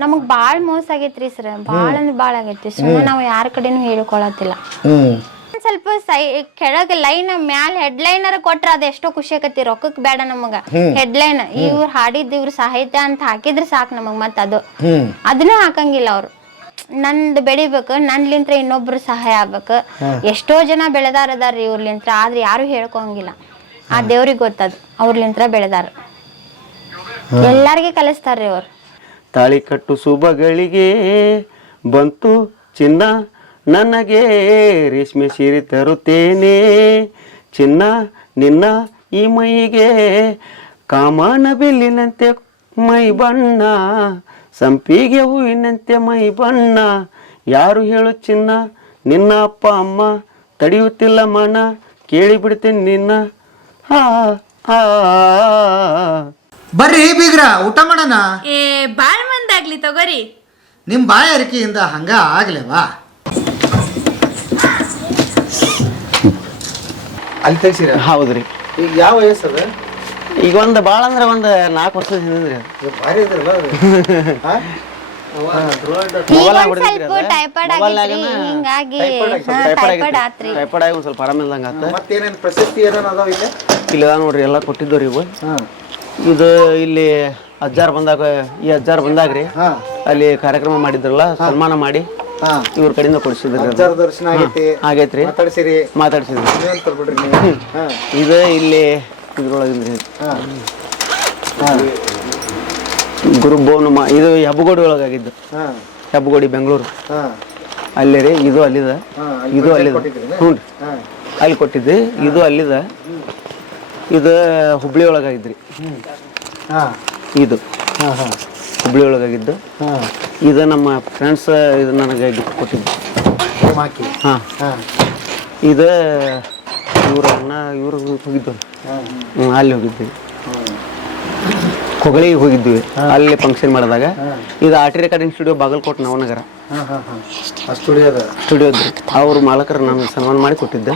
ನಮಗ್ ಬಾಳ್ ಮೋಸ ಆಗೈತ್ರಿ ಸರ್ ಬಾಳ ಅಂದ್ರೆ ಬಾಳ ಆಗೈತಿ ಸುಮ್ಮನೆ ನಾವು ಯಾರ ಕಡೆನೂ ಹೇಳ್ಕೊಳತಿಲ್ಲ ಹ್ಮ್. ಸ್ವಲ್ಪ ಸೈ ಕೆಳಗ ಲೈನ್ ಮ್ಯಾಲ ಹೆಡ್ ಲೈನರ್ ಕೊಟ್ರ ಅದ ಎಷ್ಟೋ ಖುಷಿ ಆಕತಿ ರೊಕ್ಕಕ್ ಬೇಡ ನಮಗ. ಹೆಡ್ ಲೈನ್ ಇವ್ರ ಹಾಡಿದ್ ಇವ್ರ ಸಾಹಿತ್ಯ ಅಂತ ಹಾಕಿದ್ರ ಸಾಕ್ ನಮಗ್ ಮತ್ ಅದು. ಹ್ಮ್. ಅದನ್ನ ಹಾಕಂಗಿಲ್ಲ ಅವ್ರು. ನಂದ್ ಬೆಳಿಬೇಕು ನನ್ಲಿಂತ್ರ ಇನ್ನೊಬ್ರು ಸಹಾಯ ಆಗ್ಬೇಕು. ಎಷ್ಟೋ ಜನ ಬೆಳೆದಾರ ಅದಾರ್ರಿ ಇವ್ರಲಿಂತ್ರ ಆದ್ರೆ ಯಾರು ಹೇಳ್ಕೊಂಗಿಲ್ಲ ಆ ದೇವ್ರಿಗೆ ಗೊತ್ತದು ಅವ್ರಲಿಂತ್ರ ಬೆಳೆದಾರ. ಎಲ್ಲಾರ್ಗಿ ಕಲಿಸ್ತಾರ್ರಿ ಅವ್ರು. ತಾಳಿ ಕಟ್ಟು ಶುಭಗಳಿಗೆ ಬಂತು ಚಿನ್ನ ನನಗೆ ರೇಷ್ಮೆ ಸೀರೆ ತರುತ್ತೇನೆ. ಚಿನ್ನ ನಿನ್ನ ಈ ಮೈಗೆ ಕಾಮನ ಬಿಲ್ಲಿನಂತೆ ಮೈ ಬಣ್ಣ ಸಂಪಿಗೆ ಹೂವಿನಂತೆ ಮೈ ಬಣ್ಣ. ಯಾರು ಹೇಳು ಚಿನ್ನ ನಿನ್ನ ಅಪ್ಪ ಅಮ್ಮ ತಡೆಯುತ್ತಿಲ್ಲ ಮನ ಕೇಳಿಬಿಡ್ತೀನಿ ನಿನ್ನ. ಹಾ ಹಾ ಬರ್ರಿ ಬೀಗ್ರ ಊಟ ಮಾಡೋಣ? ಏ ಬಾಳ್ ಮಂದಾಗ್ಲಿ ತಗೋರಿ? ನಿಮ್ಮ ಬಾಯಾರಿಕೆಯಿಂದ ಹಂಗ ಆಗ್ಲೇವಾ? ಅಲ್ಲಿ ತೆಗ್ಸಿರ? ಹೌದ್ರಿ ಈಗ ಯಾವ ವಯಸ್ಸದ ಈಗ ಒಂದು ಭಾಳ ಅಂದ್ರೆ ಒಂದು ನಾಲ್ಕು ವರ್ಷದ ಹಿಂದ್ರಿ ಇದು ಭಾರಿ ಇದ್ರಲ್ಲ ಅದು. ಹಾ? ಈಗ ಒಂದ್ ಸ್ವಲ್ಪ ಟೈಫಾಯ್ಡ್ ಆಗೈತ್ರಿ ಹಿಂಗಾಗಿ ಟೈಫಾಯ್ಡ್ ಆತ್ರಿ. ಟೈಫಾಯ್ಡ್ ಆಗಿ ಒಂದು ಸ್ವಲ್ಪ ಆರಾಮಿಲ್ದಂಗೆ ಆತ. ಮತ್ತೇನೇನ್ ಪ್ರಶಸ್ತಿ ಏನೇನ್ ಅದಾವ ಇಲ್ಲಿ? ಇಲ್ಲಿ ಅದಾವ ನೋಡ್ರಿ ಎಲ್ಲ ಕೊಟ್ಟಿದ್ದವ್ರಿ ಇವು. ಹಾ. ಇದು ಇಲ್ಲಿ ಅಜ್ಜಾರ್ ಬಂದಾಗ ಈ ಅಜ್ಜಾರ್ ಬಂದಾಗ ಹಾ. ಅಲ್ಲಿ ಕಾರ್ಯಕ್ರಮ ಮಾಡಿದ್ರಲ್ಲ ಸನ್ಮಾನ ಮಾಡಿ ಹಾ. ಇವ್ರ ಕಡೆಯಿಂದ ಕೊಡಿಸಿದ್ರಿ. ಅಜ್ಜಾರ ದರ್ಶನ ಆಗೈತಿ. ಆಗೈತ್ರಿ. ಮಾತಾಡ್ಸಿರಿ. ಮಾತಾಡ್ಸಿದ್ರಿ. ನೀವೇನ್ ತರ್ಬಿಡ್ರಿ ನೀವು. ಹಾ. ಇದು ಇಲ್ಲಿ ಇದ್ರೊಳಗಿಂದ್ರಿ. ಹಾ. ಹಾ. ಗುರು ಭವನ ಇದು ಹೆಬ್ಬಗೋಡಿ ಒಳಗಾಗಿದ್ದು. ಹಾ. ಹೆಬ್ಬಗೋಡಿ ಬೆಂಗಳೂರು. ಹಾ. ಅಲ್ಲಿ ರೀ ಇದು ಅಲ್ಲಿದ. ಹಾ ಇದು ಅಲ್ಲಿದ. ಕೊಟ್ಟಿದ್ರೇನ? ಹ್ಞೂ ರೀ. ಹಾ ಅಲ್ಲಿ ಕೊಟ್ಟಿದ್ರಿ ಇದು ಅಲ್ಲಿದ. ಇದು ಹುಬ್ಳಿ ಒಳಗಾಗಿದ್ರಿ. ಹಾ. ಇದು. ಹಾ ಹಾ. ಹುಬ್ಳಿ ಒಳಗಾಗಿದ್ದು ಹಾ. ಇದು ನಮ್ಮ ಫ್ರೆಂಡ್ಸ್ ಇದು ನನಗೆ ಗಿಫ್ಟ್ ಕೊಟ್ಟಿದ್ದು. ಹಾಕಿ ಹಾಂ. ಹಾ. ಇದು ಇವ್ರ ಅಣ್ಣ ಇವರು ಹೋಗಿದ್ದು. ಹ್ಞೂ ಅಲ್ಲಿ ಹೋಗಿದ್ವಿ. ಕೊಗಳಿಗೆ ಹೋಗಿದ್ವಿ. ಅಲ್ಲಿ ಫಂಕ್ಷನ್ ಮಾಡಿದಾಗ. ಇದು R T recording studio Bagalkote Navanagar. ಹಾ ಹಾ ಹಾ. ಅಷ್ಟು ಉಳಿಯೋದ ಸ್ಟುಡಿಯೋ ಇದ್ರಿ ಅವ್ರ ಮಾಲಕರು ನಾನು ಸನ್ಮಾನ ಮಾಡಿ ಕೊಟ್ಟಿದ್ದೆ.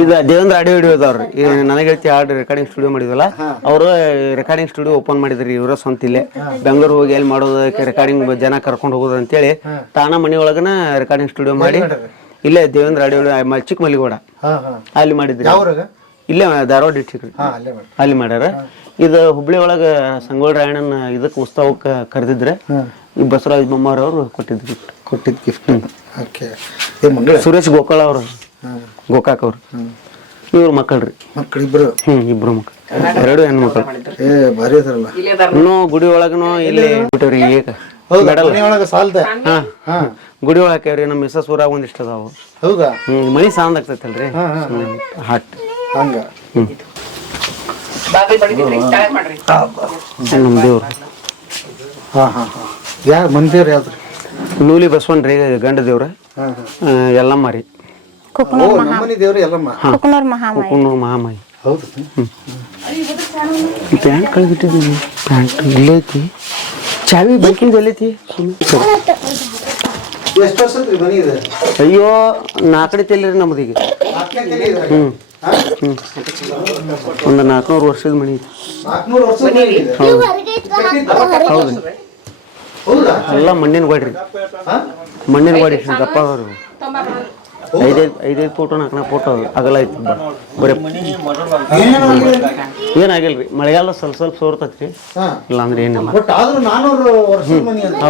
ಇದು ದೇವೇಂದ್ರ ಆಡಿಯೋ ಹಿಡಿಯೋದು ಅವ್ರು ಈಗ ನನಗೆ ಹೇಳ್ತಿ ಆಡ್ ರೆಕಾರ್ಡಿಂಗ್ ಸ್ಟುಡಿಯೋ ಮಾಡಿದ್ವಲ್ಲ ಅವರು ರೆಕಾರ್ಡಿಂಗ್ ಸ್ಟುಡಿಯೋ ಓಪನ್ ಮಾಡಿದ್ರಿ ಇವರ ಸ್ವಂತ ಇಲ್ಲೇ. ಬೆಂಗಳೂರು ಹೋಗಿ ಎಲ್ಲಿ ಮಾಡೋದಕ್ಕೆ ರೆಕಾರ್ಡಿಂಗ್ ಜನ ಕರ್ಕೊಂಡು ಹೋಗೋದು ಅಂತೇಳಿ ತಾನ ಮನೆ ಒಳಗನ ರೆಕಾರ್ಡಿಂಗ್ ಸ್ಟುಡಿಯೋ ಮಾಡಿ ಇಲ್ಲೇ ದೇವೇಂದ್ರ ಆಡಿಯೋ ಚಿಕ್ಕ ಮಲ್ಲಿಗೋಡ. ಅಲ್ಲಿ ಮಾಡಿದ್ರಿ. ಇಲ್ಲೇ ಧಾರವಾಡ ಡಿಸ್ಟಿಕ್ ಅಲ್ಲೇ ಮಾಡಿ ಅಲ್ಲಿ ಮಾಡ್ಯಾರ. ಇದು ಹುಬ್ಳಿ ಒಳಗ ಸಂಗೊಳ್ಳಿ ರಾಯಣ್ಣನ ಇದಕ್ಕೆ ಉತ್ಸವಕ್ಕೆ ಕರೆದಿದ್ರೆ ಈ ಬಸವರಾಜ ಬೊಮ್ಮಾರವ್ರು ಕೊಟ್ಟಿದ್ರು. gift. ಕೊಟ್ಟಿದ್ ಗಿಫ್ಟ್ ಮಂಗಳ ಸುರೇಶ್ ಗೋಕಳ ಅವರು. ಗೋಕಾಕ್ ಅವ್ರು. ಇವ್ರ ಮಕ್ಕಳ್ರಿ. ಮಕ್ಕಳಿಬ್ರು? ಹ್ಮ್ ಇಬ್ರು ಮಕ್ಕಳು ಎರಡು ಹೆಣ್ಮಕ್ಳು. ಏ ಭಾರಿ ಅದಾರಲ್ಲ. ಇನ್ನೂ ಗುಡಿ ಒಳಗನು ಇಲ್ಲಿ ಬಿಟ್ಟವ್ರಿ ಈಗ. ಹೌದಾ? ಮನೆ ಒಳಗ ಸಾಲ್ದ ಹಾ. ಹಾ. ಗುಡಿ ಒಳಗೆ ಹಾಕ್ಯಾವ್ರಿ ನಮ್ಮ ಮಿಸಸ್ ಊರಾಗ ಒಂದಿಷ್ಟು ಅದಾವು. ಹೌದಾ? ಹ್ಮ್ ಮನಿ ಸಾಂದ್ ಆಗ್ತೈತಲ್ರಿ. ಹಾಟ್. ಹಂಗ. ನಮ್ಮ ದೇವ್ರು. ಹಾ ಹಾ ಹಾ. ಯಾ ಮಂದಿರ ಯಾವ್ದ್ರಿ? ನೂಲಿ ಬಸವನ್ರಿ ಗಂಡ ದೇವ್ರ. ಹಾ ಹಾ. ಆ, ಎಲ್ಲಮ್ಮ ರೀ. ಓ ನಮ್ಮನಿ ದೇವ್ರಿ ಎಲ್ಲಮ್ಮ ಕುಕ್ನೂರ್ ಮಹಾಮಾಯಿ ಮಹಾಮಾಯಿ ಹೌದು. ಪ್ಯಾಂಟ್ ಕಳ್ಬಿಟ್ಟಿದ್ದೀನಿ ಪ್ಯಾಂಟ್ ಇಲ್ಲೇ ಐತಿ. ಚಾವಿ ಬೈಕಿಂದ ಎಲ್ಲೈತಿ ಎಷ್ಟು ವರ್ಷ ಐತ್ರಿ ಮನಿ ಇದೆ ಅಯ್ಯೋ ನಾಲ್ಕಡೆ ತೆಲ್ರಿ ನಮ್ದು ಈಗ ಹ್ಞೂ ಹ್ಞೂ ಒಂದು ನಾಲ್ಕುನೂರು ವರ್ಷದ ಮನಿ ಐತಿ. ಹೌದು. ಹೌದಾ. ಎಲ್ಲ ಮಣ್ಣಿನ ಗಾಡಿ ರೀ. ಮಣ್ಣಿನ ಗಾಡಿ ದಪ್ಪ ಅದಾವ್ರಿ. ಐದೈದು ಐದೈದು ಫೋಟೋ ನಾಲ್ಕು ನಾಲ್ಕು ಫೋಟೋ ಅಗಲ ಐತಿ ಬರೀ ಏನಾಗಿಲ್ಲ? ಏನಾಗಿಲ್ರಿ? ಮಳೆಗಾಲ ಸ್ವಲ್ಪ ಸ್ವಲ್ಪ ಸೋರ್ತೈತ್ರಿ. ಹಾ. ಇಲ್ಲಾಂದ್ರೆ ಏನಿಲ್ಲ. ಬಟ್ ಆದ್ರೂ ನಾನೂರು ವರ್ಷದ ಮನಿ ಅಂತ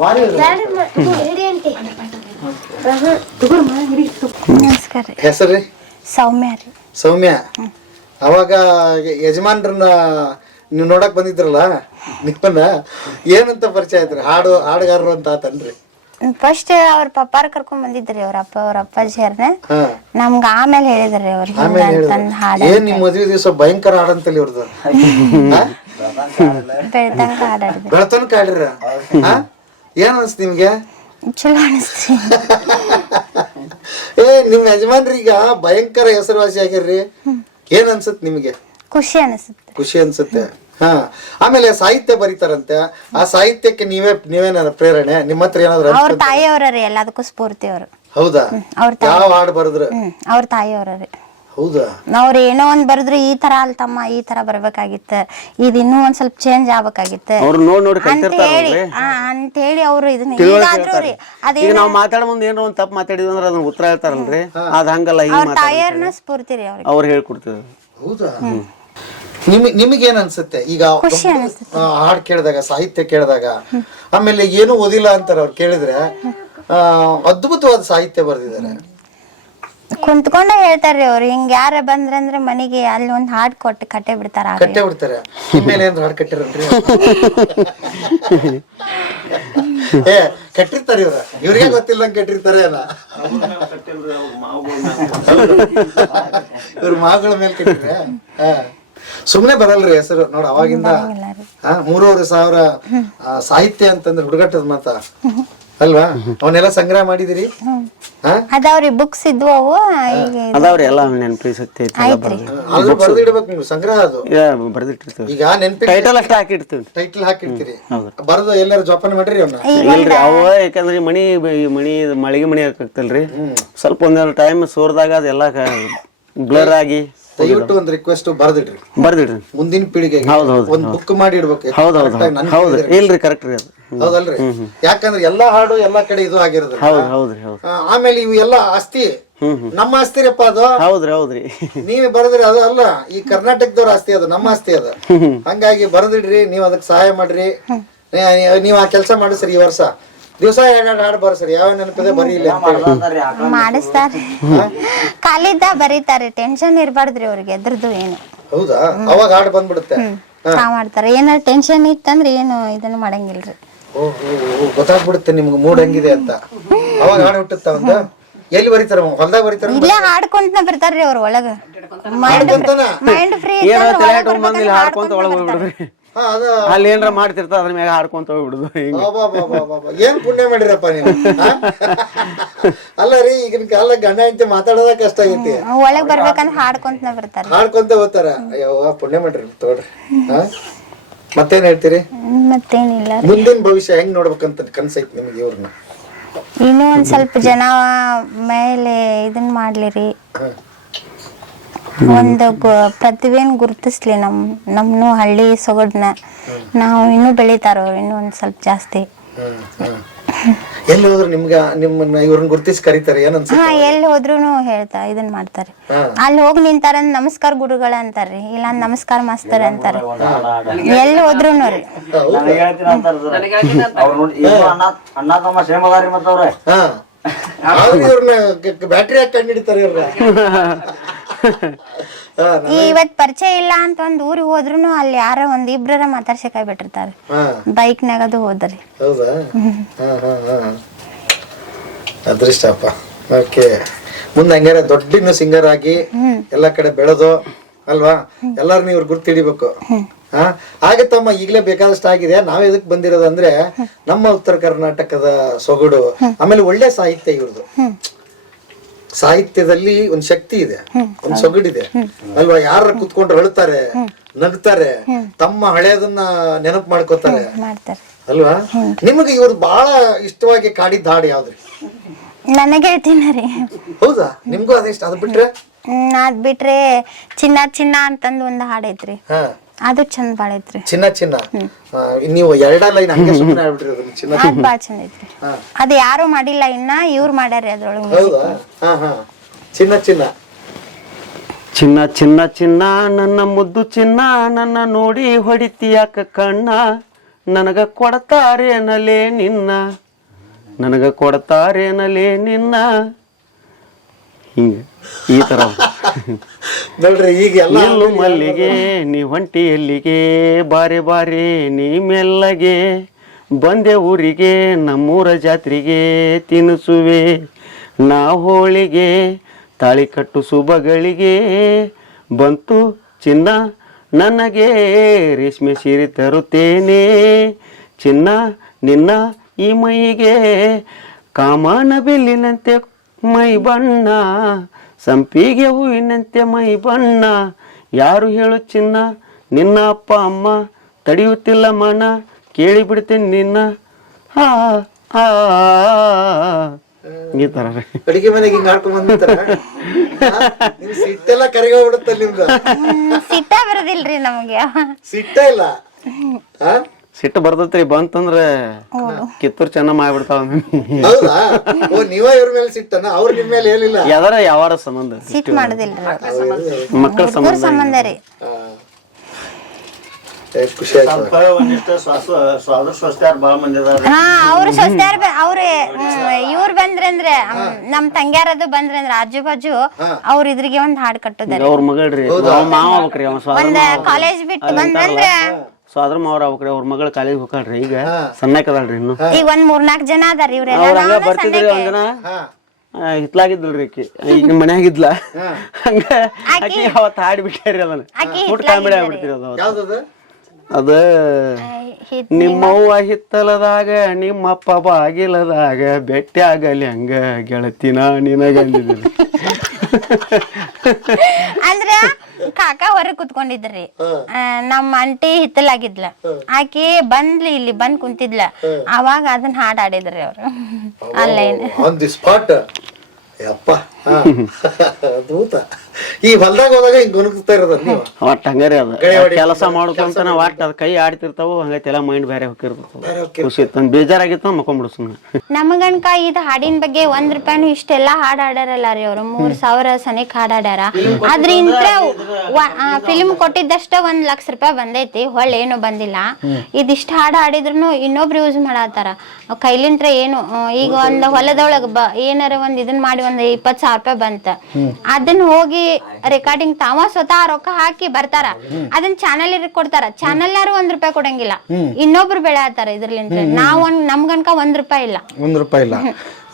ಭಾರಿ ಇದೆ. ನಮಸ್ಕಾರ ರೀ. ಸೌಮ್ಯ ರೀ. ಸೌಮ್ಯ? ಅವಾಗ ಯಜಮಾನ್ರನ್ನ ನೀವು ನೋಡಕ್ ಬಂದಿದ್ರಲ್ಲ ನಿಮ್ಮನ್ನ ಏನಂತ ಪರಿಚಯ ಆಯ್ತ್ರಿ ಹಾಡು ಹಾಡುಗಾರರು ಅಂತ ಆತನ್ರಿ. ಫಸ್ಟ್ ಅವ್ರ ಪಪ್ಪಾರ ಕರ್ಕೊಂಡ್ ಬಂದಿದ್ರಿ ಅವ್ರ ಅಪ್ಪ ಅವ್ರ ಅಪ್ಪಾಜಿ ಅವ್ರನ್ನ ನಮ್ಗ ಆಮೇಲೆ ಹೇಳಿದ್ರಿ ಅವ್ರ ಹಾಡ ಏನ್ ನಿಮ್ ಮದ್ವೆ ದಿವಸ ಭಯಂಕರ ಹಾಡಂತಲ್ಲಿ ಇವ್ರದ್ದು ಬೆಳ್ದಂಗ ಹಾಡಾಡಿದ್ರಿ ಬೆಳತನ ಕಾಡ್ರ ಏನ್ ಅನ್ಸ್ತ ನಿಮ್ಗೆ? ಚಲೋ ಅನಿಸ್ತಿ. ಏ ನಿಮ್ ಯಜಮಾನ್ರೀಗ ಭಯಂಕರ ಹೆಸರುವಾಸಿ ಆಗಿರ್ರಿ. ಏನ್ ಅನ್ಸತ್ ನಿಮ್ಗೆ? ಖುಷಿ ಅನಿಸುತ್ತೆ. ಖುಷಿ ಅನ್ಸುತ್ತೆ. ಹಾ. ಆಮೇಲೆ ಸಾಹಿತ್ಯ ಬರೀತಾರಂತೆ. ಆ ಸಾಹಿತ್ಯಕ್ಕೆ ನೀವೇ ನೀವೇನ ಪ್ರೇರಣೆ? ನಿಮ್ಮ ಹತ್ರ ಏನಾದ್ರು ಅವ್ರ ತಾಯಿಯವ್ರ ರೀ ಎಲ್ಲದಕ್ಕೂ ಸ್ಫೂರ್ತಿ ಅವರು ಹೌದಾ ಅವ್ರ ತಾಯಿ. ಯಾವ ಹಾಡು ಬರೆದ್ರು? ಹ್ಮ್ ಅವ್ರ ತಾಯಿಯವ್ರ. ರೀ ಹೌದಾ? ಅವ್ರು ಏನೋ ಒಂದ್ ಬರೆದ್ರು ಈ ತರ ಅಲ್ತಮ್ಮ ಈ ತರ ಬರ್ಬೇಕಾಗಿತ್ತು. ಇದು ಇನ್ನೂ ಒಂದ್ ಸ್ವಲ್ಪ ಚೇಂಜ್ ಆಗ್ಬೇಕಾಗಿತ್ತು. ಅವ್ರು ನೋಡ್ ನೋಡಿ ಅಂತ ಹೇಳಿ ಕಲ್ತಿರ್ತಾರಲ್ರಿ ಆ, ಅಂತ ಹೇಳಿ ಅವ್ರು ಇದನ್ನ ಈಗಾದ್ರೂ ರೀ ಈಗ ನಾವು ಮಾತಾಡೋ ಮುಂದೆ ಏನೋ ಒಂದ್ ತಪ್ಪು ಮಾತಾಡಿದ್ವಿ ಅಂದ್ರೆ ಅದನ್ನ ಉತ್ತರ ಹೇಳ್ತಾರಲ್ರಿ. ಅದ್ ಹಂಗಲ್ಲ ಹಿಂಗ್ ಅವ್ರ ಮಾತಾಡ ತಾಯಿಯರ್ನ ಸ್ಫೂರ್ತಿ ರೀ ಅವ್ರಿಗೆ. ಅವ್ರು ಹೇಳ್ಕೊಡ್ತೀವಿ ಹೌದಾ? ನಿಮ್ ನಿಮಗೇನ್ ಅನ್ಸುತ್ತೆ ಈಗ ಖುಷಿ. ಹಾಡ್ ಕೇಳಿದಾಗ ಸಾಹಿತ್ಯ ಕೇಳಿದಾಗ ಆಮೇಲೆ ಏನು ಓದಿಲ್ಲ ಅಂತಾರೆ ಅವ್ರು ಕೇಳಿದ್ರೆ ಆ, ಅದ್ಭುತವಾದ ಸಾಹಿತ್ಯ ಬರೆದಿದ್ದಾರೆ ಕುಂತ್ಕೊಂಡ ಹೇಳ್ತಾರ್ರಿ ಅವ್ರು ಹಿಂಗ ಯಾರ ಬಂದ್ರಂದ್ರೆ ಮನೆಗೆ ಅಲ್ಲಿ ಒಂದ್ ಹಾಡ್ ಕೊಟ್ಟು ಕಟ್ಟೆ ಬಿಡ್ತಾರ. ಕಟ್ಟೆ ಬಿಡ್ತಾರೆ ನಿಮ್ಮೇಲೆ ಏನ್ ಹಾಡ್ ಕಟ್ಟಿರನ್ರಿ ಏ ಕಟ್ಟಿರ್ತಾರೆ ಇವ್ರ ಇವ್ರಿಗೆ ಗೊತ್ತಿಲ್ಲ ಕಟ್ಟಿರ್ತಾರೆ ಅಲ್ಲ ಇವ್ರ ಮಾಗಳ ಮೇಲೆ ಕಟ್ಟಿದ್ರೆ ಹಾ. ಸುಮ್ನೆ ಬರಲ್ರಿ ಹೆಸರು. ನೋಡ ಅವಾಗಿಂದ ಮೂರುವರೆ ಸಾವಿರ ಆ, ಸಾಹಿತ್ಯ ಅಂತಂದ್ರೆ ಹುಡುಗಟ್ಟದ ಮಾತ. ಅಲ್ವಾ? ಅವನ್ನೆಲ್ಲ ಸಂಗ್ರಹ ಮಾಡಿದಿರಿ? ಅದಾವ್ರಿ ಬುಕ್ಸ್ ಇದ್ವು ಅವು ಅದಾವ್ರಿ ಎಲ್ಲ ನೆನಪಿ ಶಕ್ತಿ ಐತಿ ಎಲ್ಲ ಬರ್ದು ಆದ್ರೂ ಬರ್ದು ಇಡ್ಬೇಕು ನೀವು ಸಂಗ್ರಹ ಅದು. ಬರ್ದಿಟ್ಟಿರ್ತೀವಿ. ಈಗ ನೆನ್ಪಿ ಟೈಟಲ್ ಅಷ್ಟೇ ಹಾಕಿರ್ತೀವಿ ಟೈಟಲ್ ಹಾಕಿರ್ತೀರಿ ಬರ್ದು ಎಲ್ಲರೂ ಜೋಪಾನ ಮಾಡ್ರಿ ಅವನ್ನ ಇಲ್ರಿ ಅವ ಯಾಕಂದ್ರೆ ಮಣಿ ಮಣಿ ಮಳಿಗೆ ಮಣಿ ಹಾಕಲ್ರಿ ಸ್ವಲ್ಪ ಒಂದೆರಡು ಟೈಮ್ ಸೋರ್ದಾಗ ಅದೆಲ್ಲ ಬ್ಲರ್ ಆಗಿ ದಯವಿಟ್ಟು ಒಂದು ರಿಕ್ವೆಸ್ಟ್ ಬರ್ದಿಡ್ರಿ. ಬರ್ದಿಡ್ರಿ. ಮುಂದಿನ ಪೀಳಿಗೆಗೆ ಹೌದು ಹೌದ್ ಒಂದ್ ಬುಕ್ ಮಾಡಿ ಇಡ್ಬೇಕು. ಹೌದ್ ಹೌದ್ ಹೌದು. ಇಲ್ರಿ ಕರೆಕ್ಟ್ ರೀ ಅದು. ಹೌದಲ್ರಿ? ಯಾಕಂದ್ರೆ ಎಲ್ಲಾ ಹಾಡು ಎಲ್ಲಾ ಕಡೆ ಇದು ಆಗಿರೋದು ಹೌದು ಹೌದ್ರಿ ಹೌದು. ಆಮೇಲೆ ಇವು ಎಲ್ಲಾ ಆಸ್ತಿ ನಮ್ಮ ಆಸ್ತಿರಪ್ಪ ಅದು? ಹೌದ್ರಿ ಹೌದ್ರಿ ನೀವೇ ಬರದ್ರಿ ಅದು ಅಲ್ಲ. ಈ ಕರ್ನಾಟಕದವ್ರ ಆಸ್ತಿ ಅದು ನಮ್ಮ ಆಸ್ತಿ ಅದು. ಹಂಗಾಗಿ ಬರದಿಡ್ರಿ ನೀವ್ ಅದಕ್ಕೆ ಸಹಾಯ ಮಾಡ್ರಿ. ನೀ- ನೀವ್ ಆ ಕೆಲಸ ಮಾಡಿಸ್ರಿ ಈ ವರ್ಷ. ದಿವಸ ಎರಡೆರಡು ಹಾಡು ಬರ್ಸ್ರಿ ಯಾವ ನೆನಪಿದೆ ಬರೀಲಿ ಇಲ್ಲ ಮಾಡಿಸ್ತಾರ. ಕಾಲಿದ್ದ ಬರೀತಾರೆ ಟೆನ್ಷನ್ ಇರಬಾರ್ದ್ರಿ ಅವ್ರಿಗೆ ಎದ್ರದ್ದು ಏನು. ಹೌದಾ? ಅವಾಗ ಹಾಡು ಬಂದ್ಬಿಡುತ್ತೆ. ಹಾ. ಮಾಡ್ತಾರೆ. ಏನಾರ ಟೆನ್ಷನ್ ಇತ್ತಂದ್ರೆ ಏನು ಇದನ್ನ ಮಾಡಂಗಿಲ್ರಿ. ಗೊತ್ತಾಗ್ಬಿಡುತ್ತೆ ನಿಮ್ಗೆ ಮೂಡ್ ಹೆಂಗಿದೆ ಅಂತ. ಅವಾಗ ಹಾಡು ಹುಟ್ಟುತ್ತ ಒಂದು ಎಲ್ಲಿ ಬರೀತಾರ ಹೊಲ್ದಾಗ ಬರೀತಾರ ಇಲ್ಲೇ ಹಾಡ್ಕೊಂತ ಬರ್ತಾರ್ರಿ ಅವ್ರ ಒಳಗ. ಮೈಂಡ್? ಮೈಂಡ್ ಫ್ರೀ ಏನೋ ತಲೆ ಹಾಡ್ಕೊಂತ ಒಳಗ ಹೋಗ್ಬಿಡ್ರಿ. ಅಲ್ಲಿ ಏನಾರ ಮಾಡ್ತಿರ್ತಾರ ಅದ್ರ ಮ್ಯಾಗ ಹಾಡ್ಕೊಂತ ಹೋಗ್ಬಿಡುದು ಹಿಂಗ. ಏನ್ ಪುಣ್ಯ ಮಾಡಿರಪ್ಪ ನೀವು ಅಲ್ಲ ರೀ ಈಗಿನ ಕಾಲ ಗಂಡ ಹೆಂಡತಿ ಮಾತಾಡೋದ ಕಷ್ಟ ಆಗೈತಿ. ಒಳಗ್ ಬರ್ಬೇಕಂದ್ರೆ ಹಾಡ್ಕೊಂತ ಬರ್ತಾರ. ಹಾಡ್ಕೊಂತ ಹೋಗ್ತಾರ. ಅಯ್ಯೋ ಪುಣ್ಯ ಮಾಡ್ರಿ ತಗೊಳ್ರಿ ಹಾ? ಮತ್ತೇನ್ ಹೇಳ್ತೀರಿ? ಮತ್ತೇನಿಲ್ಲ ಮುಂದಿನ ಭವಿಷ್ಯ ಹೆಂಗ್ ನೋಡ್ಬೇಕಂತ ಕನ್ಸೈತಿ ನಿಮ್ಗೆ ಇವ್ರನ್ನ? ಇನ್ನೂ ಒಂದ್ ಸ್ವಲ್ಪ ಜನ ಮೇಲೆ ಇದನ್ ಮಾಡ್ಲಿರಿ ಒಂದು ಪ್ರತಿಭೆನ ಗುರುತಿಸ್ಲಿ ನಮ್ ನಮ್ನು ಹಳ್ಳಿ ಸೊಗಡ್ನ. ನಾವು ಇನ್ನೂ ಬೆಳಿತಾರೋ ಇನ್ನು ಒಂದ್ ಸ್ವಲ್ಪ ಜಾಸ್ತಿ. ಎಲ್ಲಿ ಹೋದ್ರು ನಿಮ್ಗೆ ನಿಮ್ಮನ್ನ ಇವ್ರನ್ನ ಗುರ್ತಿಸಿ ಕರೀತಾರೆ ಏನ್ ಅನ್ಸುತ್ತೆ ಹಾ ಎಲ್ಲಿ ಹೋದ್ರೂನು ಹೇಳ್ತಾ ಇದನ್ ಮಾಡ್ತಾರೆ. ಅಲ್ಲಿ ಹೋಗಿ ನಿಂತಾರ ನಮಸ್ಕಾರ ಗುರುಗಳ ಅಂತಾರ್ರಿ ಇಲ್ಲ ನಮಸ್ಕಾರ ಮಾಸ್ತರ್ ಅಂತಾರ ಎಲ್ಲಿ ಹೋದ್ರೂನು ರೀ. ಅವ್ರು ನೋಡಿ ಇಬ್ರು ಅಣ್ಣ ಅಣ್ಣ ತಮ್ಮ ಸೇಮ್ ಅದಾರಿ ಮತ್ತ ಅವ್ರೆ ಹಾ ಆದ್ರೆ ಇವ್ರನ್ನ ಬ್ಯಾಟ್ರಿ ಹಾಕಿ ಕಂಡು ಹಿಡಿತಾರೆ ಇವ್ರನ್ನ ಇವತ್ ಪರಿಚಯ ಇಲ್ಲ ಅಂತ ಒಂದ್ ಊರಿಗೆ ಹೋದ್ರು ಅಲ್ಲಿ ಯಾರ ಒಂದ್ ಇಬ್ರರ ಮಾತಾಡ್ಸಕಾಯ್ ಬಿಟ್ಟಿರ್ತಾರ. ಬೈಕ್ ನಾಗ ಅದು ಹೋದ್ರಿ. ಹೌದಾ? ಅದೃಷ್ಟಪ್ಪ. ಓಕೆ. ಮುಂದೆ ಹಂಗಾರೆ ದೊಡ್ಡ ಸಿಂಗರ್ ಆಗಿ ಎಲ್ಲಾ ಕಡೆ ಬೆಳೆದು ಅಲ್ವಾ? ಎಲ್ಲಾರು ಇವ್ರ ಗುರ್ತು ಹಿಡಿಬೇಕು. ಹಾ? ಆಗತ್ತಮ್ಮ ಈಗಲೇ ಬೇಕಾದಷ್ಟು ಆಗಿದೆ. ನಾವ್ ಎದಕ್ ಬಂದಿರೋದಂದ್ರೆ ನಮ್ಮ ಉತ್ತರ ಕರ್ನಾಟಕದ ಸೊಗಡು ಆಮೇಲೆ ಒಳ್ಳೆ ಸಾಹಿತ್ಯ ಇವ್ರದ್ದು ಸಾಹಿತ್ಯದಲ್ಲಿ ಒಂದ್ ಶಕ್ತಿ ಇದೆ ಒಂದು ಸೊಗಡಿದೆ. ಅಲ್ವಾ? ಯಾರ ಕುತ್ಕೊಂಡು ಅಳ್ತಾರೆ ನಗ್ತಾರೆ ತಮ್ಮ ಹಳೆಯದನ್ನ ನೆನಪು ಮಾಡ್ಕೋತಾರೆ. ಅಲ್ವಾ? ನಿಮಗೆ ಇವ್ರು ಬಹಳ ಇಷ್ಟವಾಗಿ ಕಾಡಿದ್ದ ಹಾಡು ಯಾವ್ದ್ರಿ? ನನಗೆ ಹೌದಾ? ನಿಮ್ಗೂ ಅದೇ ಇಷ್ಟ ಅದ್ ಬಿಟ್ರೆ ಅದ್ ಬಿಟ್ರೆ ಚಿನ್ನ ಚಿನ್ನ ಅಂತಂದ್ ಒಂದ್ ಹಾಡೈತ್ರಿ. ಅದು ಚಂದ ಬಾಳ ಐತ್ರಿ. ಚಿನ್ನ ಚಿನ್ನ. ಆ, ನೀವು ಎರಡ ಲೈನ್ ಹಂಗೆ ಸುಮ್ಮನೆ ಆಗ್ಬಿಟ್ರಿ ಅದನ್ನ ಚಿನ್ನ. ಅದ್ ಬಾಳ ಚಂದ ಐತ್ರಿ. ಅದ್ ಯಾರು ಮಾಡಿಲ್ಲ ಇನ್ನ ಇವ್ರು ಮಾಡ್ಯಾರಿ ಅದ್ರೊಳಗ ಹೌದಾ? ಹಾ ಹಾ. ಚಿನ್ನ ಚಿನ್ನ. ಚಿನ್ನ ಚಿನ್ನ ಚಿನ್ನ ನನ್ನ ಮುದ್ದು ಚಿನ್ನ ನನ್ನ ನೋಡಿ ಹೊಡಿತೀಯಾಕ ಕಣ್ಣ. ನನಗ ಕೊಡ್ತಾರೇನಲೇ ನಿನ್ನ? ನನಗ ಕೊಡ್ತಾರೇನಲೇ ನಿನ್ನ? ಹಿಂಗ ಈ ತರ ನೋಡ್ರಿ ಈಗ ಎಲ್ಲ ಮಲ್ಲಿಗೆ ನೀ ಹೊಂಟಿ ಎಲ್ಲಿಗೆ ಬಾರೆ ಬಾರೆ ನೀ ಮೆಲ್ಲಗೆ. ಬಂದೆ ಊರಿಗೆ ನಮ್ಮೂರ ಜಾತ್ರೆಗೆ ತಿನ್ನಿಸುವೆ. ನಾ ಹೋಳಿಗೆ ತಾಳಿ ಕಟ್ಟು ಶುಭಗಳಿಗೆ. ಬಂತು ಚಿನ್ನ ನನಗೆ ರೇಷ್ಮೆ ಸೀರೆ ತರುತ್ತೇನೆ. ಚಿನ್ನ ನಿನ್ನ ಈ ಮೈಗೆ. ಕಾಮನ ಬಿಲ್ಲಿನಂತೆ ಮೈ ಬಣ್ಣ. ಸಂಪಿಗೆ ಹೂವಿನಂತೆ ಮೈ ಬಣ್ಣ. ಯಾರು ಹೇಳು ಚಿನ್ನ? ನಿನ್ನ ಅಪ್ಪ ಅಮ್ಮ ತಡೆಯುತ್ತಿಲ್ಲ ಮನ ಕೇಳಿ ಬಿಡ್ತೀನಿ ನಿನ್ನ. ಹಾ ಹಾ. ಈ ತರ ಅಡಿಗೆ ಮನೆಗೆ ನಿಮ್ ಸಿಟ್ಟೆಲ್ಲ ಕರಗೋಗ್ಬಿಡುತ್ತೆ ನಿಮ್ದು? ಹ್ಮ್, ಸಿಟ್ಟ ಬರೋದಿಲ್ರಿ ನಮಗೆ. ಸಿಟ್ಟ ಇಲ್ಲ? ಆ? ಸಿಟ್ಟು ಬರ್ತೈತ್ರಿ ಬಂತಂದ್ರ ಕಿತ್ತೂರ್ ಚೆನ್ನಮ್ಮ ಹೌದಾ? ಓ ನೀವ ಇವ್ರ ಮೇಲೆ ಸಿಟ್ಟನ? ಅವ್ರ ನಿಮ್ ಮೇಲೆ ಹೇಳಿಲ್ಲ ಯಾವ್ದಾರ ಯಾವಾರ ಸಂಬಂಧ ಸಿಟ್ ಮಾಡದಿಲ್ಲ ಮಕ್ಕಳ ಸಂಬಂಧ. ಸಂಬಂಧ ರೀ. ಖುಷಿ ಹಾ ಅವ್ರು ಸ್ವಸ್ಥ್ಯಾರ ಅವ್ರ ಇವ್ರು ಬಂದ್ರೆ ಅಂದ್ರೆ ನಮ್ ತಂಗ್ಯಾರದು ಬಂದ್ರೆ ಅಂದ್ರೆ ಆಜು ಬಾಜು ಅವ್ರ ಇದ್ರಿಗೆ ಒಂದ್ ಹಾಡ್ ಕಟ್ಟುದಾರೆ. ಅವ್ರ ಮಗಳ್ರಿ ಮಾವ ಒಂದ್ ಕಾಲೇಜ್ ಬಿಟ್ಟು ಬಂದ್ರಂದ್ರೆ ಸ್ವಾದ್ರ ಮಾವ್ರ ಆಗ್ಬೇಕ್ರಿ ಅವ್ರ ಮಗಳ ಕಾಲೇಜ್ ಹೋಗ್ತಾಳ್ರಿ ಈಗ ಸಣ್ಣಕದಾಳ್ರಿ ಇನ್ನು. ಈಗ ಒಂದ್ ಮೂರ್ನಾಲ್ಕ್ ಜನ ಅದಾರ ಇವ್ರೆಲ್ಲ. ಅವ್ರ ಹಂಗ ಬರ್ತಿದ್ರಿ ಒಂದ್ ಜನ? ಹಾ. ಆ, ಹಿತ್ಲಾಗಿದ್ಲ್ರಿ ಆಕಿ ಈಗ ಮನ್ಯಾಗಿದ್ಲ? ಹಂಗ ಆಕಿ? ಅವತ್ ಹಾಡ್ಬಿಟ್ಟಾರಿ ಅದನ್ನ. ಊಟ ಕಾಮಿಡಿ ಆಗ್ಬಿಡ್ತೀರಿ ಅದು ಅವತ್ತು. ಅದ ನಿಮ್ಮವ್ವ ಹಿತ್ತಲದಾಗ ನಿಮ್ಮಪ್ಪ ಬಾಗಿಲದಾಗ ಬೆಟ್ಟಿ ಆಗಲಿ ಹಂಗ ಗೆಳತಿನ ನಿನಗಂದಿದ್ರಿ ಅಂದ್ರ ಕಾಕ ಹೊರಗ್ ಕುತ್ಕೊಂಡಿದ್ರಿ. ಆ, ನಮ್ಮ ಅಂಟಿ ಹಿತ್ತಲಾಗಿದ್ಲ. ಆಕಿ ಬಂದ್ಲಿ ಇಲ್ಲಿ ಬಂದ್ ಕುಂತಿದ್ಲ. ಅವಾಗ ಅದನ್ನ ಹಾಡ್ ಆಡಿದ್ರಿ ಅವ್ರು. ಅಲ್ಲೇನು. ಆನ್ ದಿ ಸ್ಪಾಟ್ ಯಪ್ಪ. ಹಾ. ಅದ್ಭುತ. ಈ ಹೊಲ್ದಾಗ ಹೋದಾಗ ಹಿಂಗ್ ಗುಣಗ್ತಾ ಇರೋದ ನೀವು. ಒಟ್ಟ ಹಂಗಾರಿ ಅದ. ಕೆಲಸ ಮಾಡ್ಕೊಂತಾನ ಒಟ್ಟ ಅದ್. ಕೈ ಆಡ್ತಿರ್ತಾವ ಹಂಗೈತೆಲ್ಲ ಮೈಂಡ್ ಬೇರೆ ಹೋಗಿರ್ತಾವ ಬೇರೆ. ಖುಷಿ ಇತ್ತು. ಬೇಜಾರಾಗಿತ್ತು ಮಕ್ಕೊಂಬಿಡು ಸುಮ್ಮನೆ ನಮಗನ್ಕ ಇದ್ ಹಾಡಿನ ಬಗ್ಗೆ ಒಂದ್ ರೂಪಾಯಿನೂ ಇಷ್ಟೆಲ್ಲಾ ಹಾಡ್ ಆಡ್ಯಾರಲ್ಲ ರೀ ಅವ್ರು. ಮೂರ್ ಸಾವಿರ ಸನಿಕ್ ಹಾಡ್ ಆಡ್ಯಾರ ಆದ್ರ ಇಂತ್ರ ಫಿಲ್ಮ್ ಕೊಟ್ಟಿದ್ದಷ್ಟ ಒಂದ್ ಲಕ್ಷ ರೂಪಾಯಿ ಬಂದೈತಿ. ಹೊಳ್ಳಿ ಏನು ಬಂದಿಲ್ಲ. ಇದಿಷ್ಟ ಹಾಡ್ ಹಾಡಿದ್ರು ಇನ್ನೊಬ್ರು ಯೂಸ್ ಮಾಡತ್ತಾರ. ಕೈಲಿಂತ್ರ ಏನು ಆ, ಈಗ ಒಂದ್ ಹೊಲದೊಳಗ ಬ ಏನಾರ ಒಂದ್ ಇದನ್ ಮಾಡಿ ಒಂದ್ ಇಪ್ಪತ್ ಸಾವಿರ ರೂಪಾಯಿ ಬಂತ. ಅದನ್ನ ಹೋಗಿ ರೆಕಾರ್ಡಿಂಗ್ ತಾವ ಸ್ವತಃ ರೊಕ್ಕ ಹಾಕಿ ಬರ್ತಾರ. ಅದನ್ನ ಚಾನಲ್ ಕೊಡ್ತಾರ. ಚಾನಲ್ ಯಾರು ಒಂದ್ ರೂಪಾಯಿ ಕೊಡಂಗಿಲ್ಲ. ಇನ್ನೊಬ್ರು ಬೆಳೆ ಆತಾರ ಇದ್ರಲಿಂತ್ರ ನಾವ್ ಒಂದ್ ನಮ್ಗನ್ಕ ಒಂದ್ ರೂಪಾಯಿ ಇಲ್ಲ. ಒಂದ್ ರೂಪಾಯಿ ಇಲ್ಲ.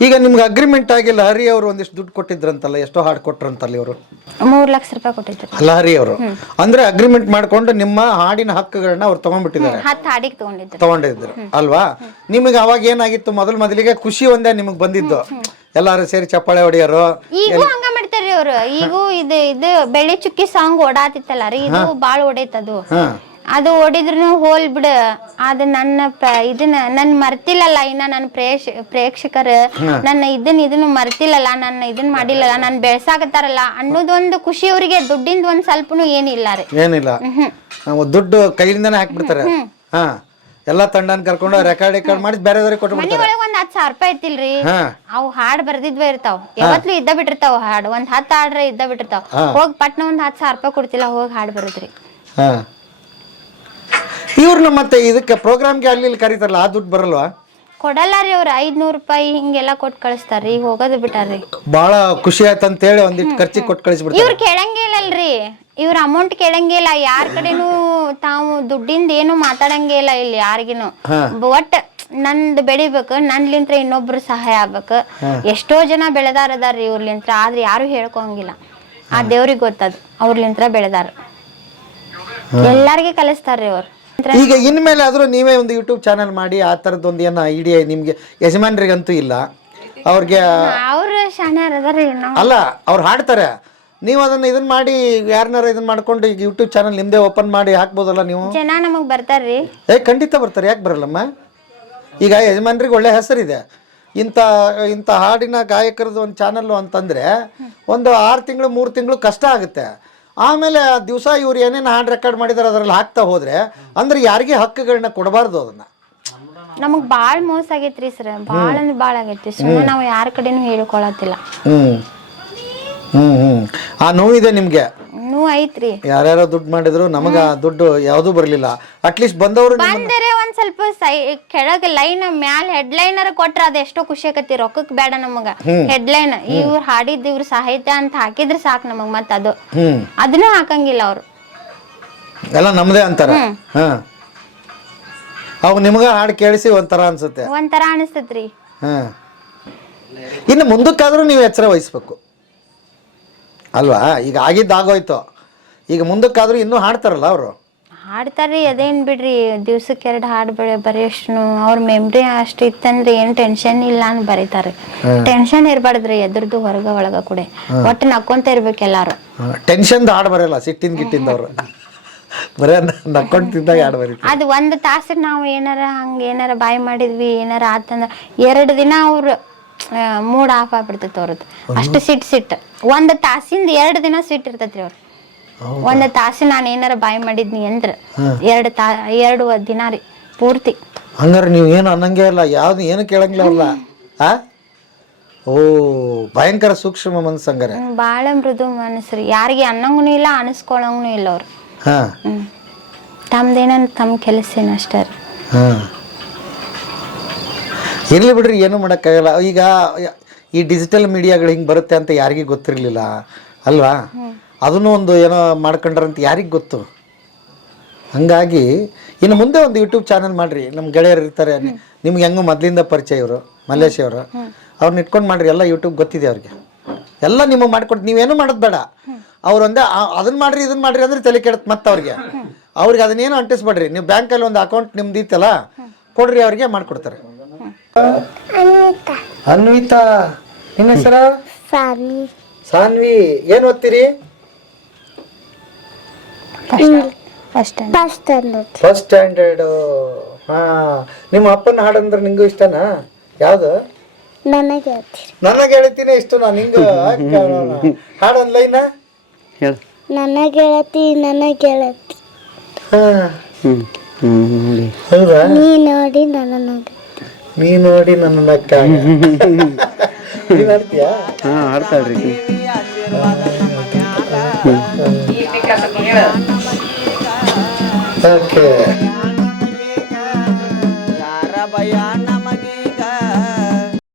ಈಗ ನಿಮ್ಗೆ ಅಗ್ರಿಮೆಂಟ್ ಆಗಿಲ್ಲ ಹರಿ ಅವರು ಒಂದಿಷ್ಟು ದುಡ್ಡು ಕೊಟ್ಟಿದ್ರಂತಲ್ಲ ಎಷ್ಟೋ ಹಾಡು ಕೊಟ್ರಂತಲ್ಲ ಇವರು? ಮೂರ್ ಲಕ್ಷ ರೂಪಾಯಿ ಕೊಟ್ಟಿದ್ರು. ಅಲ್ಲ ಹರಿ ಅವರು. ಅಂದ್ರೆ ಅಗ್ರಿಮೆಂಟ್ ಮಾಡ್ಕೊಂಡು ನಿಮ್ಮ ಹಾಡಿನ ಹಕ್ಕುಗಳನ್ನ ಅವ್ರು ತಗೊಂಡ್ಬಿಟ್ಟಿದ್ದಾರೆ. ಹತ್ತು ಹಾಡಿಗೆ ತಗೊಂಡಿದ್ರು. ತಗೊಂಡಿದ್ರು. ಅಲ್ವಾ? ನಿಮಗೆ ಅವಾಗ ಏನಾಗಿತ್ತು? ಮೊದಲು ಮೊದಲಿಗೆ ಖುಷಿ ಒಂದೇ ನಿಮಗೆ ಬಂದಿದ್ದು. ಎಲ್ಲಾರು ಸೇರಿ ಚಪ್ಪಾಳೆ ಹೊಡಿಯೋರು. ಈಗೂ ಹಂಗ ಮಾಡ್ತಾರ್ರಿ ಅವ್ರು. ಈಗೂ ಇದು ಇದು ಬೆಳ್ಳಿ ಚುಕ್ಕಿ ಸಾಂಗ್ ಓಡಾತಿತ್ತಲ್ಲ ರೀ ಇದು ಬಾಳ ಓಡೈತದು ಅದು. ಓಡಿದ್ರು ಹೋಲ್ ಬಿಡ. ಅದು ನನ್ನ ಇದನ್ನ ನನ್ ಮರ್ತಿಲ್ಲಲ್ಲ ಇನ್ನ ನನ್ನ ಪ್ರೇಕ್ಷ ಪ್ರೇಕ್ಷಕರು. ನನ್ನ ಇದನ್ನ ಇದನ್ನ ಮರ್ತಿಲ್ಲಲ್ಲ ನನ್ನ ಇದನ್ನ ಮಾಡಿಲ್ಲಲ್ಲ ನನ್ ಬೆಳ್ಸಾಕತ್ತಾರಲ್ಲ ಅನ್ನೋದೊಂದು ಖುಷಿ ಅವ್ರಿಗೆ ದುಡ್ಡಿಂದ ಒಂದ್ ಸ್ವಲ್ಪನು ಏನಿಲ್ಲ ರೀ. ಏನಿಲ್ಲ. ನಾವು ದುಡ್ಡು ಕೈಯಿಂದನೇ ಹಾಕ್ಬಿಡ್ತಾರೆ. ಹಾ. ಎಲ್ಲ ತಂಡನ್ ಕರ್ಕೊಂಡು ರೆಕಾರ್ಡ್ ರೆಕಾರ್ಡ್ ಮಾಡಿ ಬೇರೆ ಮನಿ ಕೊಟ್ಟು ಒಳಗ್ ಒಂದ್ ಹತ್ತು ಸಾವಿರ ರೂಪಾಯಿ ಇತ್ತಿಲ್ರಿ. ಹಾ. ಅವು ಹಾಡ್ ಬರ್ದಿದ್ವೇ ಇರ್ತಾವ. ಯಾವತ್ಲೂ ಇದ್ದ ಬಿಟ್ಟಿರ್ತಾವ ಹಾಡ್. ಒಂದ್ ಹತ್ ಹಾಡ್ರೆ ಇದ್ದ ಬಿಟ್ಟಿರ್ತಾವ. ಹೋಗ್ ಪಟ್ನ ಒಂದ್ ಹತ್ ಸಾವಿರ ರೂಪಾಯಿ ಕೊಡ್ತಿಲ್ಲ ಹೋಗಿ ಹಾಡ್ ಬರುದ್ರಿ. ಹಾ. ಇವ್ರನ್ನ ಮತ್ತೆ ಇದಕ್ಕೆ ಪ್ರೋಗ್ರಾಮ್ಗೆ ಅಲ್ಲಿ ಇಲ್ಲಿ ಕರೀತಾರಲ್ಲ ಆ ದುಡ್ಡು ಬರಲ್ವಾ? ಕೊಡಲ್ಲ ರೀ ಅವ್ರ ಐದ್ನೂರ್ ರೂಪಾಯಿ ಹಿಂಗೆಲ್ಲಾ ಕೊಟ್ ಕಳಿಸ್ತಾರ್ರಿ ಈಗ ಹೋಗೋದು ಬಿಟ್ಟಾರ್ರಿ ಬಹಳ ಖುಷಿ ಆಯ್ತು ಅಂತ ಹೇಳಿ ಒಂದಿಟ್ಟು ಖರ್ಚಿಗೆ ಕೊಟ್ಟು ಕಳಿಸ್ಬಿಡ್ತಾರೆ ಇವ್ರು ಕೇಳಂಗಿಲ್ಲ ಅಲ್ರಿ ಇವ್ರ ಅಮೌಂಟ್ ಕೇಳಂಗಿಲ್ಲ ಯಾರ ಕಡೆನೂ ತಾವು ದುಡ್ಡಿಂದ ಏನು ಮಾತಾಡಂಗೇ ಇಲ್ಲ ಇಲ್ಲಿ ಯಾರಿಗಿನು ಒಟ್ಟ ನಂದ್ ಬೆಳಿಬೇಕು ನನ್ಲಿಂತ್ರ ಇನ್ನೊಬ್ರು ಸಹಾಯ ಆಗ್ಬೇಕು. ಎಷ್ಟೋ ಜನ ಬೆಳೆದಾರ ಅದಾರ್ರಿ ಇವ್ರಲಿಂತ್ರ ಆದ್ರೆ ಯಾರು ಹೇಳ್ಕೊಂಗಿಲ್ಲ ಆ ದೇವ್ರಿಗೆ ಗೊತ್ತದ ಅವ್ರಲಿಂತ್ರ ಬೆಳೆದಾರ. ಎಲ್ಲಾರ್ಗಿ ಕಲಿಸ್ತಾರ್ರಿ ಅವ್ರು. ಈಗ ಇನ್ಮೇಲೆ ಆದ್ರೂ ನೀವೇ ಒಂದು ಯೂಟ್ಯೂಬ್ ಚಾನಲ್ ಮಾಡಿ ಆ ತರದ ಒಂದ್ ಏನ ಐಡಿಯಾ ನಿಮ್ಗೆ ಯಜಮಾನ್ರಿಗಂತೂ ಇಲ್ಲ. ಅವ್ರಿಗೆ ಅವ್ರ ಶಾಣ್ಯಾರ ಅದಾರ್ರಿ ಅಲ್ಲ ಅವ್ರು ಹಾಡ್ತಾರೆ. ನೀವು ಅದನ್ನ ಇದನ್ನ ಮಾಡಿ ಯಾರನ್ನಾರ ಇದನ್ನ ಮಾಡ್ಕೊಂಡು ಈಗ ಯೂಟ್ಯೂಬ್ ಚಾನಲ್ ನಿಮ್ದೇ ಓಪನ್ ಮಾಡಿ ಹಾಕ್ಬೋದಲ್ಲ ನೀವು? ಜನ ನಮಗ್ ಬರ್ತಾರ್ರಿ. ಏ ಖಂಡಿತ ಬರ್ತಾರೆ. ಯಾಕೆ ಬರಲ್ಲಮ್ಮ? ಈಗ ಯಜಮಾನ್ರಿಗೆ ಒಳ್ಳೆ ಹೆಸರಿದೆ. ಇಂಥ ಇಂಥ ಹಾಡಿನ ಗಾಯಕರದ್ದು ಒಂದು ಚಾನಲ್ಲು ಅಂತಂದರೆ ಒಂದು ಆರು ತಿಂಗಳು ಮೂರು ತಿಂಗಳು ಕಷ್ಟ ಆಗುತ್ತೆ. ಆಮೇಲೆ ದಿವಸ ಇವ್ರು ಏನೇನು ಹಾಡ್ ರೆಕಾರ್ಡ್ ಮಾಡಿದಾರೆ ಅದರಲ್ಲಿ ಹಾಕ್ತಾ ಹೋದರೆ ಅಂದ್ರೆ ಯಾರಿಗೆ ಹಕ್ಕುಗಳನ್ನ ಕೊಡಬಾರ್ದು ಅದನ್ನು. ನಮಗ್ ಬಾಳ್ ಮೋಸ ಆಗೈತ್ರಿ ಸರ್. ಬಾಳ ಅಂದ್ರೆ ಬಾಳ ಆಗೈತಿ ಸುಮ್ಮನೆ ನಾವು ಯಾರ ಕಡೆನೂ ಹೇಳ್ಕೊಳತಿಲ್ಲ ಹ್ಞೂ ಹ್ಞೂ ಹ್ಮ್. ಆ ನೋವಿದೆ ನಿಮ್ಗೆ? ನೋವು ಐತ್ರಿ. ಯಾರ್ಯಾರೋ ದುಡ್ಡು ಮಾಡಿದ್ರು ನಮಗ ಆ ದುಡ್ಡು ಯಾವ್ದು ಬರಲಿಲ್ಲ. ಅಟ್ಲೀಸ್ಟ್ ಬಂದವರು ಬಂದರೆ ಒಂದ್ ಸ್ವಲ್ಪ ಸೈ ಕೆಳಗ ಲೈನ್ ಮ್ಯಾಲ ಹೆಡ್ ಲೈನರ್ ಕೊಟ್ರ ಅದ ಎಷ್ಟೋ ಖುಷಿ ಆಕತಿ ರೊಕ್ಕಕ್ ಬೇಡ ನಮಗ. ಹೆಡ್ ಲೈನ್ ಇವ್ರ ಹಾಡಿದ್ ಇವ್ರ ಸಾಹಿತ್ಯ ಅಂತ ಹಾಕಿದ್ರ ಸಾಕ್ ನಮಗ್ ಮತ್ತ ಅದು. ಅದನ್ನ ಹಾಕಂಗಿಲ್ಲ ಅವ್ರು. ಎಲ್ಲ ನಮ್ದೇ ಅಂತಾರ? ಹಾ. ನಿಮ್ಗ ಹಾಡ್ ಹಾಡು ಕೇಳಿಸಿ ಒಂಥರ ಅನ್ಸುತ್ತೆ. ಒಂಥರ ಅನಿಸ್ತತ್ರಿ ಹಾ. ಇನ್ನು ಮುಂದಕ್ಕಾದ್ರೂ ನೀವು ಎಚ್ಚರ ವಹಿಸ್ಬೇಕು. ಅಲ್ವಾ? ಈಗ ಆಗಿದ್ದಾಗೋಯ್ತು ಈಗ ಮುಂದಕ್ಕಾದ್ರೂ ಇನ್ನೂ ಹಾಡ್ತಾರಲ್ಲ ಅವರು? ಹಾಡ್ತಾರ್ರಿ ಅದೇನ್ ಬಿಡ್ರಿ ದಿವ್ಸಕ್ಕೆ ಎರಡು ಹಾಡ್ ಬರೀ ಬರೆಯಷ್ಟು ಅವ್ರ ಮೆಮ್ರಿ ಅಷ್ಟು ಇತ್ತಂದ್ರೆ ಏನ್ ಟೆನ್ಷನ್ ಇಲ್ಲ ಅಂತ ಬರೀತಾರೆ. ಟೆನ್ಷನ್ ಇರ್ಬಾರ್ದ್ರಿ ಎದ್ರದ್ದು ಹೊರಗ ಒಳಗ ಕೂಡ. ಒಟ್ಟು ನಕ್ಕೊಂತ ಇರ್ಬೇಕು ಎಲ್ಲಾರು. ಟೆನ್ಷನ್ ಹಾಡು ಬರೆಯಲ್ಲ ಸಿಟ್ಟಿನ ಗಿಟ್ಟಿಂದವ್ರು ಬರೇ ನಕ್ಕೊಂಡು ತಿಂದಾಗ ಹಾಡು ಬರೀತಾರೆ ಅದ್ ಒಂದ್ ತಾಸ ನಾವು ಏನಾರ ಹಂಗ ಏನಾರ ಬಾಯ್ ಮಾಡಿದ್ವಿ ಏನಾರ ಆತಂದ್ರ ಎರಡ್ ದಿನ ಅವ್ರ ಮೂಡ್ ಆಫ್ ಆಗ್ಬಿಡ್ತೈತಿ ಅವ್ರದ್ದು. ಅಷ್ಟು ಸಿಟ್ ಸಿಟ್. ಒಂದ್ ತಾಸಿಂದ ಎರಡ್ ದಿನ ಸಿಟ್ ಇರ್ತೈತ್ರಿ ಅವ್ರು. ಒಂದು ತಾಸಿ ನಾನು ಏನಾರ ಬಾಯ್ ಮಾಡಿದ್ನಿ ಅಂದ್ರ ಎರಡ್ ತಾ ಎರಡು ದಿನ ರೀ ಪೂರ್ತಿ. ಹಂಗಾರೆ ನೀವು ಏನು ಅನ್ನಂಗೆ ಇಲ್ಲ ಯಾವ್ದು ಏನು ಕೇಳಂಗಿಲ್ಲ ಅಲ್ಲ ಆ? ಓ ಭಯಂಕರ ಸೂಕ್ಷ್ಮ ಮನಸ್ಸು ಹಂಗಾರೆ. ಹ್ಮ್, ಬಾಳ ಮೃದು ಮನಸ್ಸ್ರಿ ಯಾರಿಗೆ ಅನ್ನಂಗೂ ಇಲ್ಲ ಅನಿಸ್ಕೊಳಂಗೂ ಇಲ್ಲ ಅವ್ರು. ಹಾ. ತಮ್ದೇನ ತಮ್ಮ ಕೆಲಸ ಅಷ್ಟೇ ರೀ. ಹಾ. ಇರ್ಲಿ ಬಿಡ್ರಿ ಏನು ಮಾಡೋಕ್ಕಾಗಲ್ಲ. ಈಗ ಈ ಡಿಜಿಟಲ್ ಮೀಡಿಯಾಗಳು ಹಿಂಗೆ ಬರುತ್ತೆ ಅಂತ ಯಾರಿಗೂ ಗೊತ್ತಿರಲಿಲ್ಲ ಅಲ್ವಾ? ಅದನ್ನು ಒಂದು ಏನೋ ಮಾಡ್ಕೊಂಡ್ರಂತ ಯಾರಿಗೆ ಗೊತ್ತು? ಹಂಗಾಗಿ ಇನ್ನು ಮುಂದೆ ಒಂದು ಯೂಟ್ಯೂಬ್ ಚಾನಲ್ ಮಾಡಿರಿ. ನಮ್ಮ ಗೆಳೆಯರು ಇರ್ತಾರೆ. ನಿಮ್ಗೆ ಹೆಂಗೋ ಮೊದಲಿಂದ ಪರಿಚಯ ಇವರು ಮಲ್ಲೇಶ್ ಅವರು ಅವ್ರನ್ನ ಇಟ್ಕೊಂಡು ಮಾಡಿರಿ ಎಲ್ಲ ಯೂಟ್ಯೂಬ್ ಗೊತ್ತಿದೆ ಅವ್ರಿಗೆ. ಎಲ್ಲ ನಿಮಗೆ ಮಾಡ್ಕೊಟ್ಟು ನೀವೇನು ಮಾಡೋದು ಬೇಡ. ಅವ್ರು ಒಂದೇ ಅದನ್ನ ಮಾಡ್ರಿ ಇದನ್ನ ಮಾಡ್ರಿ ಅಂದ್ರೆ ತಲೆ ಕೆಡತ್ತೆ ಮತ್ತೆ ಅವ್ರಿಗೆ. ಅವ್ರಿಗೆ ಅದನ್ನೇನು ಅಂಟಿಸ್ಬೇಡ್ರಿ. ನೀವು ಬ್ಯಾಂಕಲ್ಲಿ ಒಂದು ಅಕೌಂಟ್ ನಿಮ್ದು ಇತ್ತಲ್ಲ ಕೊಡ್ರಿ ಅವ್ರಿಗೆ ಮಾಡ್ಕೊಡ್ತಾರೆ. ಅನ್ವಿತಾ. ನಿಮ್ಮ ಹೆಸರ? ಸಾನ್ವಿ. ಏನು ಓದ್ತೀರಿ? First first standard. ಹಾ ನಿಮ್ಮ ಅಪ್ಪನ ಹಾಡಂದ್ರೆ ನಿಂಗೂ ಇಷ್ಟನಾ? ಯಾವ್ದು? ನನಗೆ ನನಗೆ ಹೇಳ್ತೀನಿ ಇಷ್ಟನಾ? ನಿಂಗ? ಹಾಡೊಂದ್ ಲೈನ? ಹೇಳ. ನನ್ನ ಗೆಳತಿ ನನ್ನ ಗೆಳತಿ ಹೌದಾ? ನೀ ನೋಡಿ ನನ್ನ ನೋಡಿ. ನೀ ನೋಡಿ ನನ್ನ ನಕ್ಕ ನೀನ್ ಹಾಡ್ತೀಯಾ? ಹಾಂ ಆಡ್ತಾಳ್ರಿ ಓಕೆ